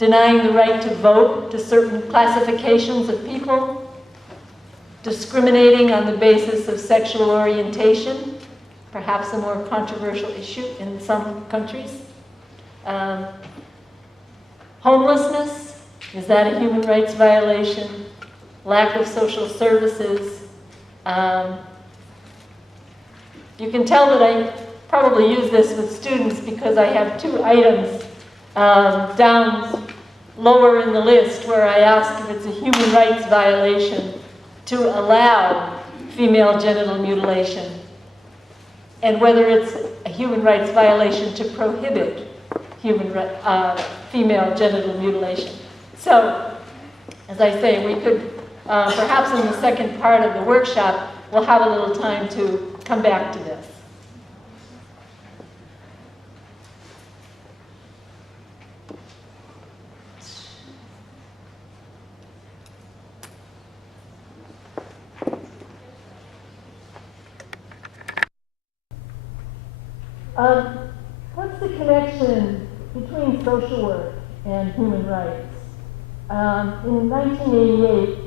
denying the right to vote to certain classifications of people, discriminating on the basis of sexual orientation, perhaps a more controversial issue in some countries. Homelessness, is that a human rights violation? Lack of social services. You can tell that I probably use this with students because I have two items down lower in the list where I ask if it's a human rights violation to allow female genital mutilation, and whether it's a human rights violation to prohibit female genital mutilation. So, as I say, we could, perhaps in the second part of the workshop, we'll have a little time to come back to this. What's the connection between social work and human rights? In 1988,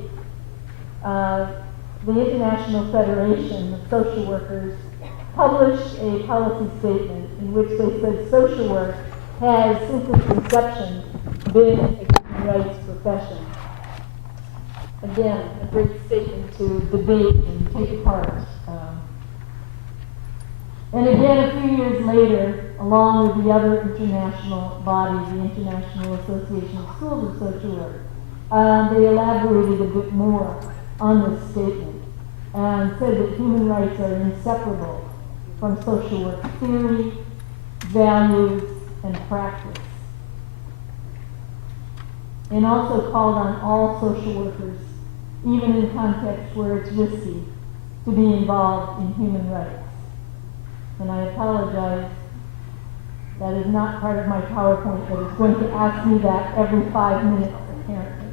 the International Federation of Social Workers published a policy statement in which they said social work has, since its inception, been a human rights profession. Again, a great statement to debate and take apart. And again, a few years later, along with the other international body, the International Association of Schools of Social Work, they elaborated a bit more on this statement and said that human rights are inseparable from social work theory, values, and practice. And also called on all social workers, even in contexts where it's risky, to be involved in human rights. And I apologize, that is not part of my PowerPoint, but it's going to ask me that every 5 minutes, apparently.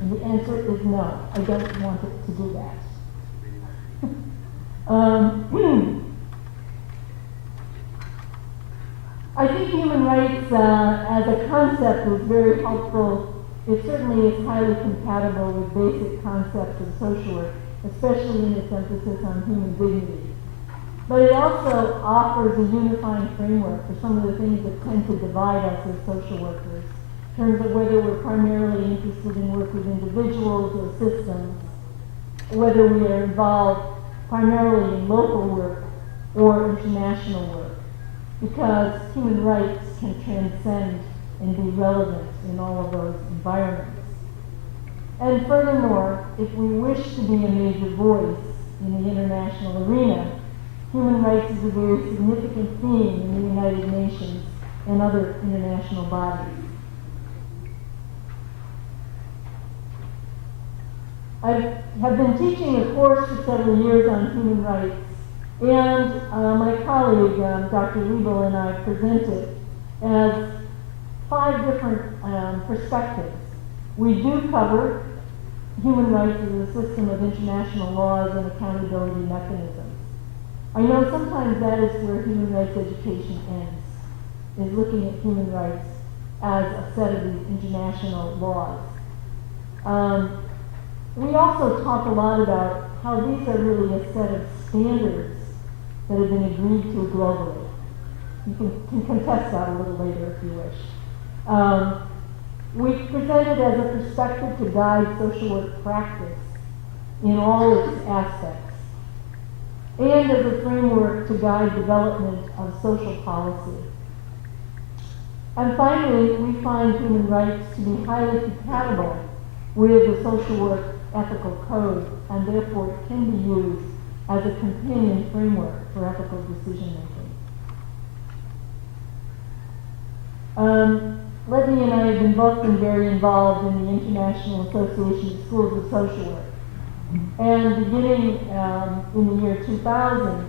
And the answer is no, I don't want it to do that. I think human rights as a concept is very helpful. It certainly is highly compatible with basic concepts of social work, especially in its emphasis on human dignity. But it also offers a unifying framework for some of the things that tend to divide us as social workers, in terms of whether we're primarily interested in work with individuals or systems, whether we are involved primarily in local work or international work, because human rights can transcend and be relevant in all of those environments. And furthermore, if we wish to be a major voice in the international arena, human rights is a very significant theme in the United Nations and other international bodies. I have been teaching a course for several years on human rights, and my colleague, Dr. Liebel, and I present it as 5 different perspectives. We do cover human rights as a system of international laws and accountability mechanisms. I know sometimes that is where human rights education ends, is looking at human rights as a set of these international laws. We also talk a lot about how these are really a set of standards that have been agreed to globally. You can contest that a little later if you wish. We present it as a perspective to guide social work practice in all its aspects, and as a framework to guide development of social policy. And finally, we find human rights to be highly compatible with the social work ethical code, and therefore it can be used as a companion framework for ethical decision making. Leslie and I have both been very involved in the International Association of Schools of Social Work. And beginning in the year 2000,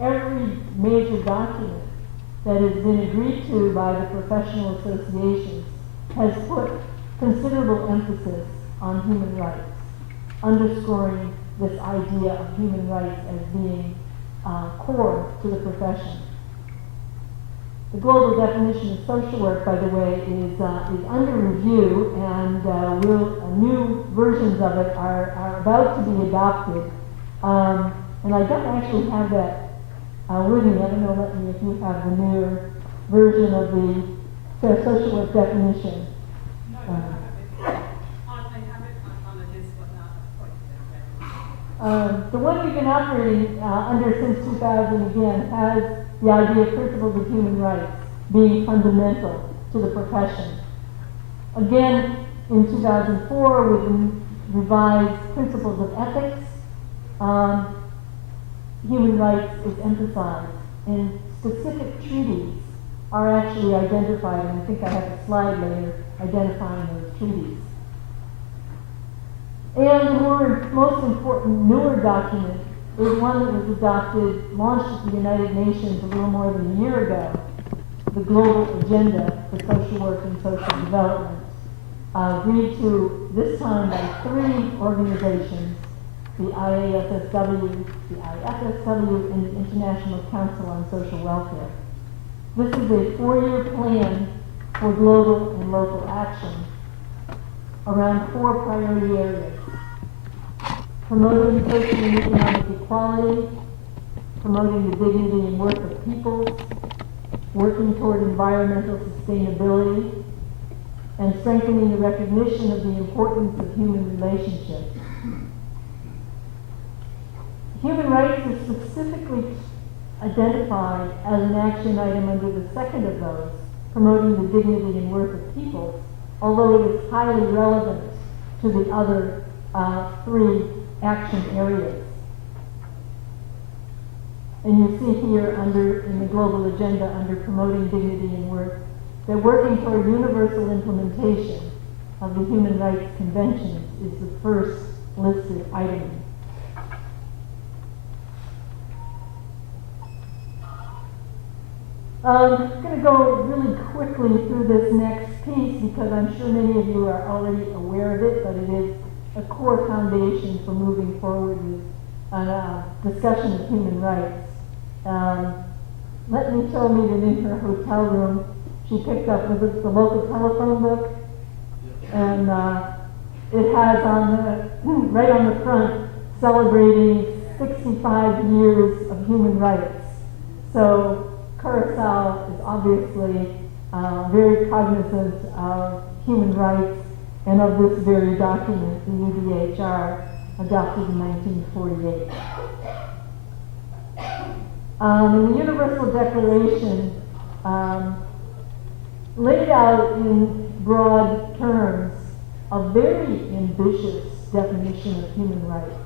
every major document that has been agreed to by the professional associations has put considerable emphasis on human rights, underscoring this idea of human rights as being core to the profession. The global definition of social work, by the way, is under review, and new versions of it are about to be adopted. And I don't actually have that with me. I don't know, Let me if you have the newer version of the social work definition. No, I have it. I have it on the list, but not quite there. The one we've been operating under since 2000, again, has the idea of principles of human rights being fundamental to the profession. Again, in 2004, we revised principles of ethics. Human rights is emphasized, and specific treaties are actually identified, and I think I have a slide later identifying those treaties. And the most important newer document is one that was adopted, launched at the United Nations a little more than a year ago, the Global Agenda for Social Work and Social Development, agreed to this time by 3 organizations, the IASSW, the IFSW, and the International Council on Social Welfare. This is a 4-year plan for global and local action around 4 priority areas: promoting social and economic equality, promoting the dignity and worth of peoples, working toward environmental sustainability, and strengthening the recognition of the importance of human relationships. Human rights is specifically identified as an action item under the second of those, promoting the dignity and worth of peoples, although it is highly relevant to the other 3 action areas. And you see here in the global agenda under promoting dignity and worth, they're working toward universal implementation of the Human Rights Conventions is the first listed item. I'm going to go really quickly through this next piece because I'm sure many of you are already aware of it, but it is a core foundation for moving forward with a discussion of human rights. Lynn told me that in her hotel room she picked up the local telephone book, and it has right on the front celebrating 65 years of human rights. So Korsou is obviously very cognizant of human rights and of this very document, the UDHR, adopted in 1948. And the Universal Declaration laid out in broad terms a very ambitious definition of human rights,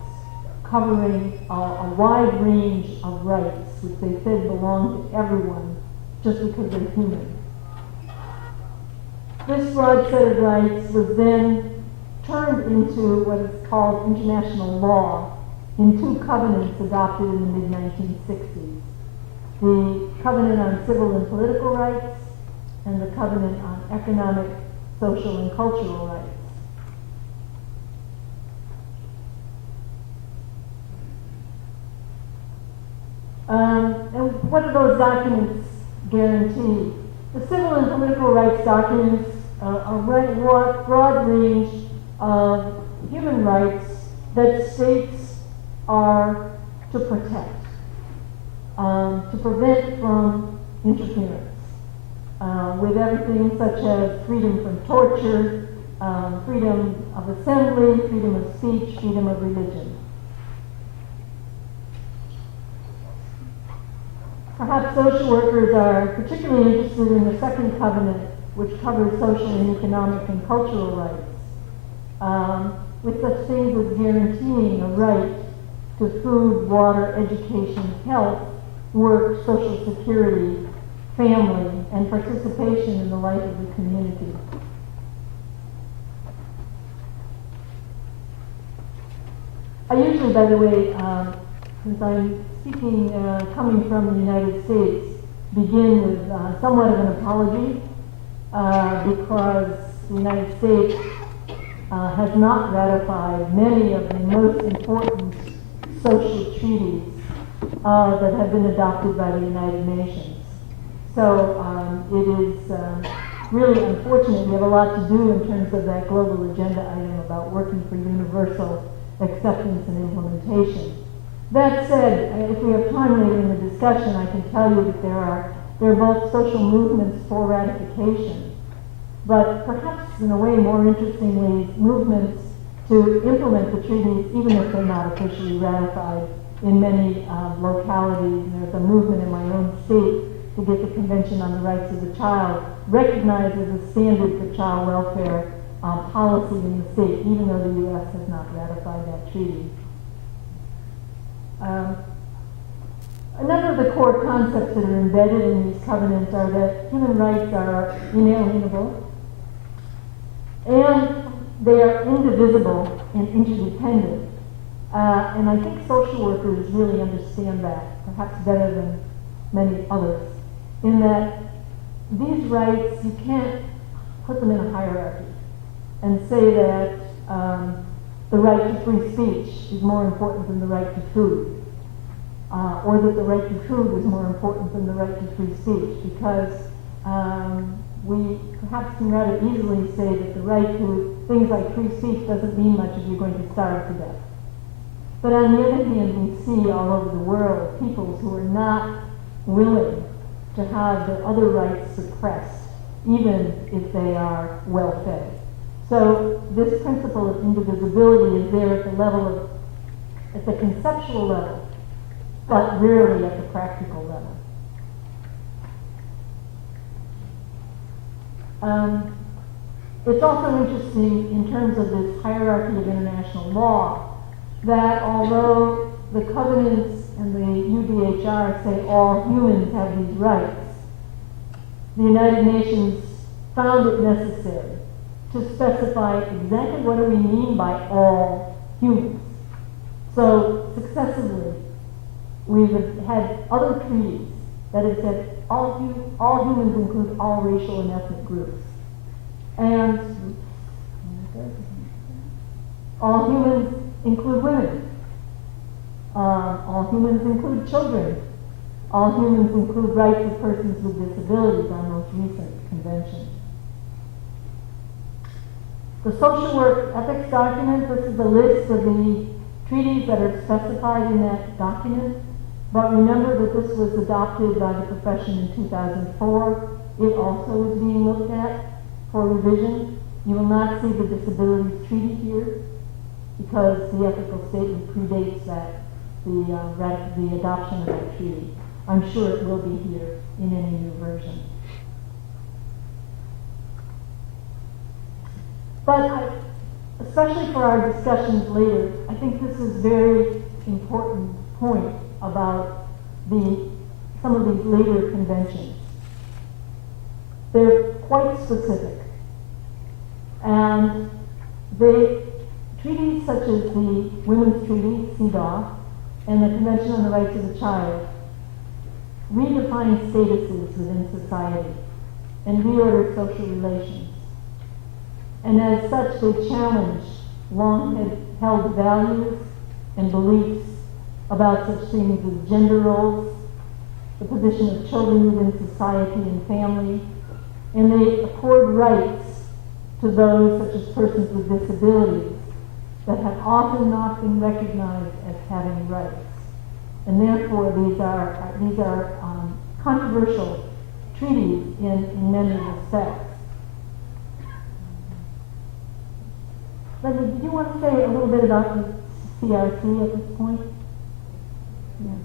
covering a wide range of rights, which they said belong to everyone just because they're human. This broad set of rights was then turned into what is called international law in 2 covenants adopted in the mid-1960s. The Covenant on Civil and Political Rights and the Covenant on Economic, Social, and Cultural Rights. And what do those documents guarantee? The civil and political rights documents are a broad range of human rights that states are to protect, to prevent from interference, with everything such as freedom from torture, freedom of assembly, freedom of speech, freedom of religion. Perhaps social workers are particularly interested in the second covenant, which covers social and economic and cultural rights, with such things as guaranteeing a right to food, water, education, health, work, social security, family, and participation in the life of the community. I usually, by the way, since I'm speaking, coming from the United States, begin with somewhat of an apology because the United States has not ratified many of the most important social treaties that have been adopted by the United Nations. So it is really unfortunate. We have a lot to do in terms of that global agenda item about working for universal acceptance and implementation. That said, if we have time later in the discussion, I can tell you that there are both social movements for ratification, but perhaps in a way more interestingly, movements to implement the treaties even if they're not officially ratified in many localities. There's a movement in my own state to get the Convention on the Rights of the Child recognized as a standard for child welfare policy in the state, even though the U.S. has not ratified that treaty. A number of the core concepts that are embedded in these covenants are that human rights are inalienable, and they are indivisible and interdependent. And I think social workers really understand that, perhaps better than many others, in that these rights, you can't put them in a hierarchy and say that the right to free speech is more important than the right to food, or that the right to food is more important than the right to free speech, because we perhaps can rather easily say that the right to things like free speech doesn't mean much if you're going to starve to death. But on the other hand, we see all over the world peoples who are not willing to have their other rights suppressed, even if they are well fed. So this principle of indivisibility is there at the level of, at the conceptual level, but rarely at the practical level. It's also interesting in terms of this hierarchy of international law that although the covenants and the UDHR say all humans have these rights, the United Nations found it necessary to specify exactly what do we mean by all humans. So successively, we've had other treaties that have said all humans include all racial and ethnic groups. And all humans include women. All humans include children. All humans include rights of persons with disabilities, our most recent convention. The social work ethics document, this is a list of the treaties that are specified in that document. But remember that this was adopted by the profession in 2004. It also is being looked at for revision. You will not see the disabilities treaty here because the ethical statement predates that, the adoption of that treaty. I'm sure it will be here in any new version. But especially for our discussions later, I think this is a very important point about some of these later conventions. They're quite specific. And treaties such as the Women's Treaty, CEDAW, and the Convention on the Rights of the Child redefine statuses within society and reorder social relations. And as such, they challenge long-held values and beliefs about such things as gender roles, the position of children within society and family, and they accord rights to those such as persons with disabilities that have often not been recognized as having rights. And therefore, these are controversial treaties in many respects. Leslie, did you want to say a little bit about the CRC at this point? Yeah.